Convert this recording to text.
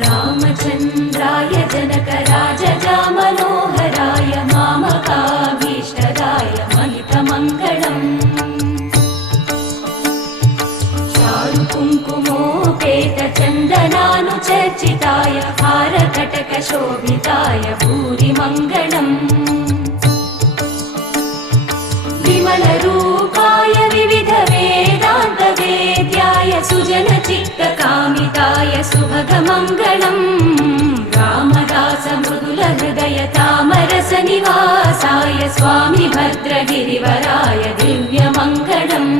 रामचन्द्राय जनकराजजामनोहराय मामकाभीष्टदाय महितमङ्गलम् चारुकुङ्कुमोपेतचन्दनानुचर्चिताय हारकटकशोभिताय भूरिमङ्गलम् विमलरूपाय विविधवेदान्तवेद्याय सुजनचित्तकामिताय सुभगमङ्गलम् रामदासमृदुलहृदय तामरसनिवासाय स्वामि भद्रगिरिवराय दिव्यमङ्गलम्